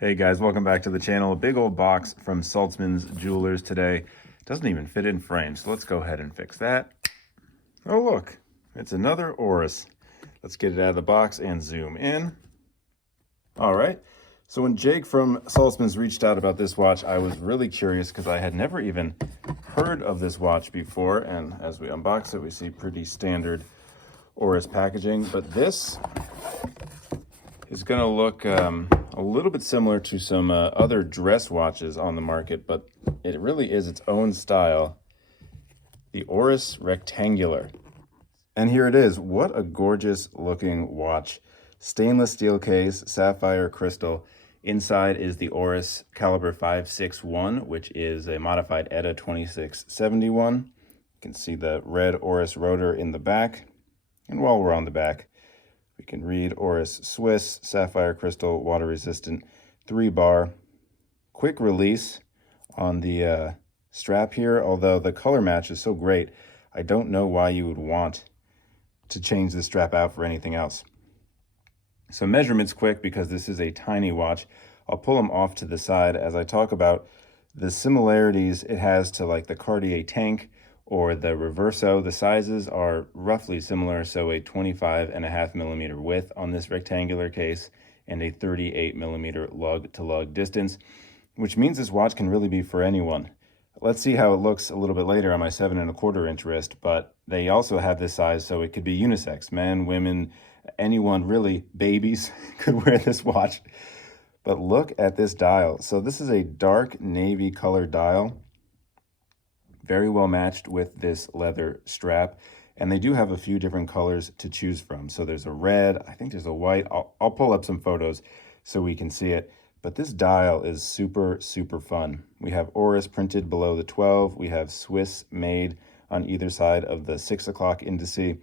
Hey guys, welcome back to the channel. A big old box from Saltzman's Jewelers today. Doesn't even fit in frame, so let's go ahead and fix that. Oh look, it's another Oris. Let's get it out of the box and zoom in. All right, so when Jake from Saltzman's reached out about this watch, I was really curious because I had never even heard of this watch before, and as we unbox it, we see pretty standard Oris packaging, but this is going to look a little bit similar to some other dress watches on the market, but it really is its own style. The Oris Rectangular. And here it is. What a gorgeous looking watch. Stainless steel case, sapphire crystal. Inside is the Oris caliber 561, which is a modified ETA 2671. You can see the red Oris rotor in the back. And while we're on the back, we can read Oris Swiss, sapphire crystal, water resistant, 3-bar. Quick release on the strap here, although the color match is so great, I don't know why you would want to change the strap out for anything else. So measurements quick because this is a tiny watch. I'll pull them off to the side as I talk about the similarities it has to like the Cartier Tank or the Reverso. The sizes are roughly similar, so a 25.5mm width on this rectangular case and a 38mm lug-to-lug distance, which means this watch can really be for anyone. Let's see how it looks a little bit later on my 7.25" wrist, but they also have this size, so it could be unisex. Men, women, anyone, really, babies could wear this watch. But look at this dial. So this is a dark navy color dial. Very well matched with this leather strap, and they do have a few different colors to choose from. So there's a red, I think there's a white. I'll pull up some photos so we can see it, but this dial is super fun. We have Oris printed below the 12. We have Swiss made on either side of the 6 o'clock indice.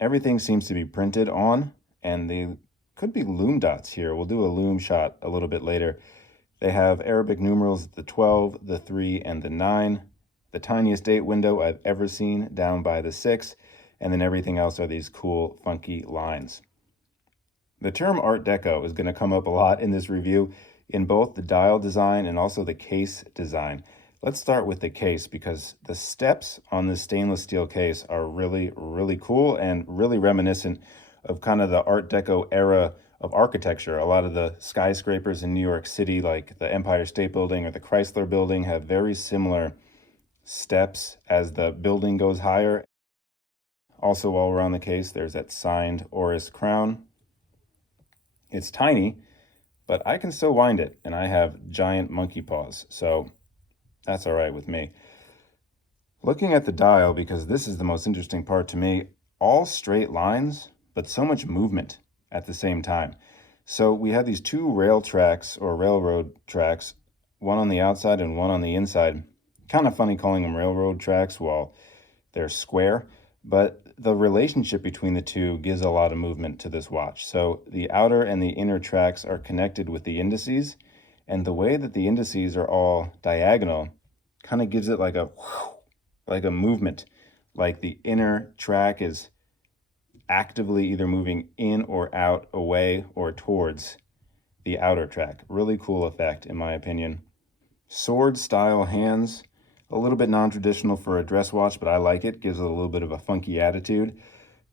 Everything seems to be printed on, and they could be lume dots here. We'll do a lume shot a little bit later. They have Arabic numerals, the 12, the 3, and the 9. The tiniest date window I've ever seen down by the 6, and then everything else are these cool, funky lines. The term Art Deco is going to come up a lot in this review in both the dial design and also the case design. Let's start with the case because the steps on this stainless steel case are really cool and really reminiscent of kind of the Art Deco era of architecture. A lot of the skyscrapers in New York City, like the Empire State Building or the Chrysler Building, have very similar steps as the building goes higher. Also, while we're on the case, there's that signed Oris crown. It's tiny, but I can still wind it, and I have giant monkey paws, so that's all right with me. Looking at the dial, because this is the most interesting part to me, all straight lines, but so much movement at the same time. So we have these two rail tracks or railroad tracks, one on the outside and one on the inside. Kind of funny calling them railroad tracks while they're square, but the relationship between the two gives a lot of movement to this watch. So the outer and the inner tracks are connected with the indices, and the way that the indices are all diagonal kind of gives it like a movement, like the inner track is actively either moving in or out, away or towards the outer track. Really cool effect in my opinion. Sword style hands. A little bit non-traditional for a dress watch, but I like it. Gives it a little bit of a funky attitude.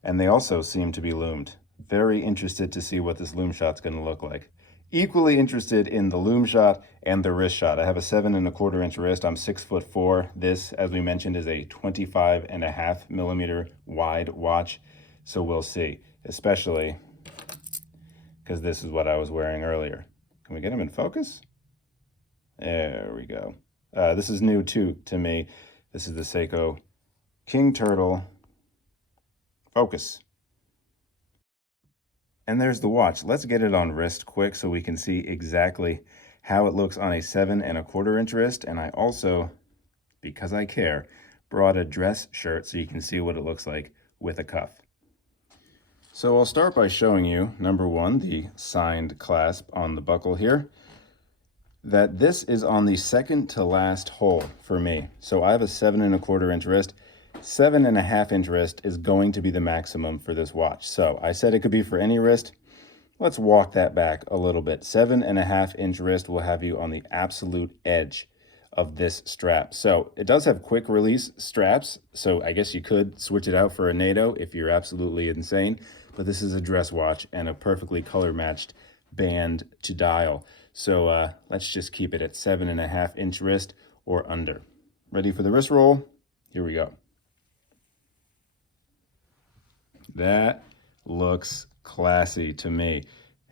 And they also seem to be lumed. Very interested to see what this lume shot's going to look like. Equally interested in the lume shot and the wrist shot. I have a 7.25" wrist. I'm 6'4". This, as we mentioned, is a 25.5mm wide watch. So we'll see, especially because this is what I was wearing earlier. Can we get him in focus? There we go. This is new too to me. This is the Seiko King Turtle. Focus. And there's the watch. Let's get it on wrist quick so we can see exactly how it looks on a 7.25" wrist. And I also, because I care, brought a dress shirt so you can see what it looks like with a cuff. So I'll start by showing you, number one, the signed clasp on the buckle here. That this is on the second to last hole for me. So I have a 7.25" wrist. 7.5" wrist is going to be the maximum for this watch. So I said it could be for any wrist. let's walk that back a little bit. 7.5-inch wrist will have you on the absolute edge of this strap. So it does have quick release straps, so I guess you could switch it out for a NATO if you're absolutely insane, but this is a dress watch and a perfectly color matched band to dial. So let's just keep it at 7.5-inch wrist or under. Ready for the wrist roll? Here we go. That looks classy to me.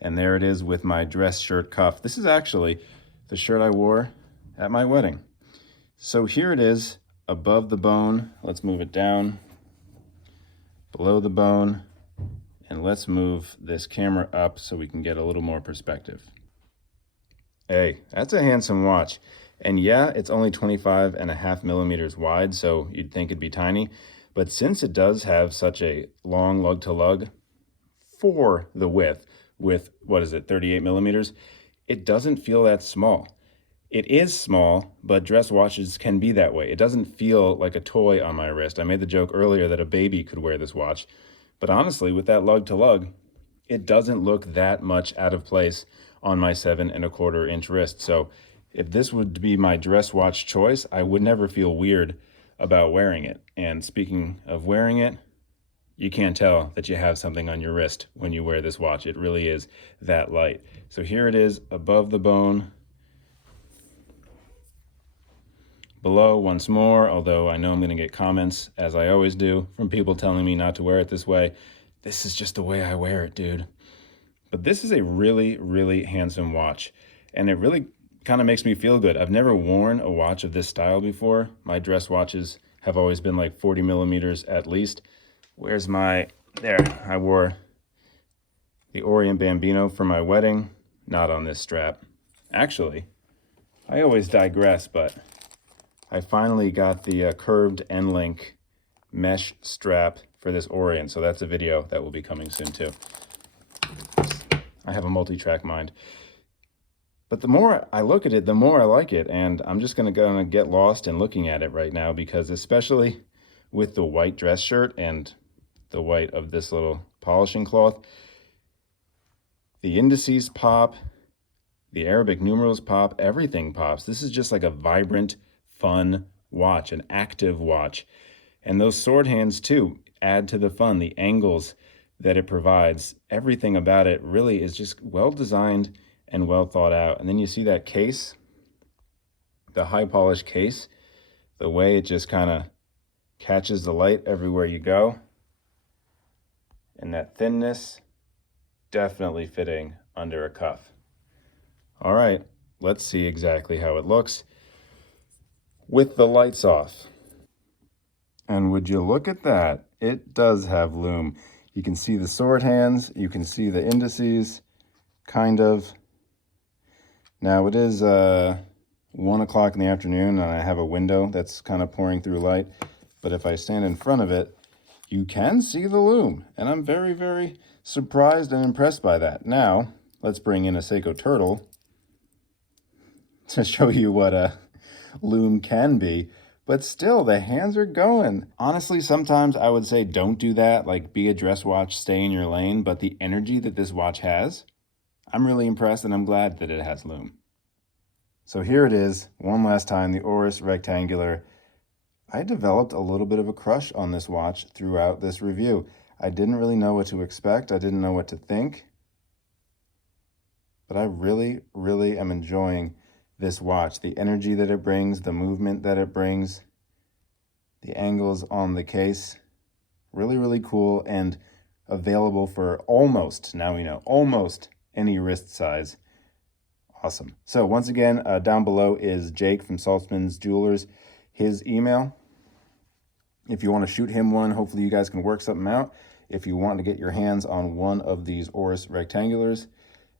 And there it is with my dress shirt cuff. This is actually the shirt I wore at my wedding. So here it is above the bone. Let's move it down below the bone. And let's move this camera up so we can get a little more perspective. Hey, that's a handsome watch. And yeah, it's only 25.5 millimeters wide, so you'd think it'd be tiny. But since it does have such a long lug to lug for the width, with, what is it, 38 millimeters, it doesn't feel that small. It is small, but dress watches can be that way. It doesn't feel like a toy on my wrist. I made the joke earlier that a baby could wear this watch. But honestly, with that lug to lug, it doesn't look that much out of place on my 7.25-inch wrist. So if this would be my dress watch choice, I would never feel weird about wearing it. And speaking of wearing it, you can't tell that you have something on your wrist when you wear this watch. It really is that light. So here it is above the bone. Below once more, although I know I'm going to get comments, as I always do, from people telling me not to wear it this way. This is just the way I wear it, dude. But this is a really, really handsome watch, and it really kind of makes me feel good. I've never worn a watch of this style before. My dress watches have always been like 40 millimeters at least. Where's my, there, I wore the Orient Bambino for my wedding, not on this strap. Actually, I always digress, but I finally got the curved end link mesh strap for this Orient, so that's a video that will be coming soon too. I have a multi-track mind. But the more I look at it, the more I like it, and I'm just gonna get lost in looking at it right now, because especially with the white dress shirt and the white of this little polishing cloth, the indices pop, the Arabic numerals pop, everything pops. This is just like a vibrant, fun watch, an active watch. And those sword hands too add to the fun, the angles that it provides. Everything about it really is just well designed and well thought out. And then you see that case, the high polished case, the way it just kind of catches the light everywhere you go. And that thinness, definitely fitting under a cuff. All right, let's see exactly how it looks with the lights off. And would you look at that? It does have lume. You can see the sword hands, you can see the indices, kind of. Now it is 1 o'clock in the afternoon, and I have a window that's kind of pouring through light. But if I stand in front of it, you can see the lume. And I'm very, very surprised and impressed by that. Now, let's bring in a Seiko Turtle to show you what a lume can be. But still, the hands are going. Honestly, sometimes I would say don't do that, like be a dress watch, stay in your lane. But the energy that this watch has, I'm really impressed, and I'm glad that it has lume. So here it is, one last time, the Oris Rectangular. I developed a little bit of a crush on this watch throughout this review. I didn't really know what to expect. I didn't know what to think. But I really, really am enjoying this watch. The energy that it brings, the movement that it brings, the angles on the case. Really, really cool, and available for almost, now we know, almost any wrist size. Awesome. So once again, down below is Jake from Saltzman's Jewelers. His email, if you want to shoot him one, hopefully you guys can work something out if you want to get your hands on one of these Oris Rectangulars.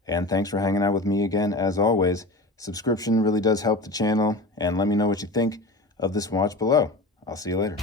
And thanks for hanging out with me again, as always. Subscription really does help the channel, and let me know what you think of this watch below. I'll see you later.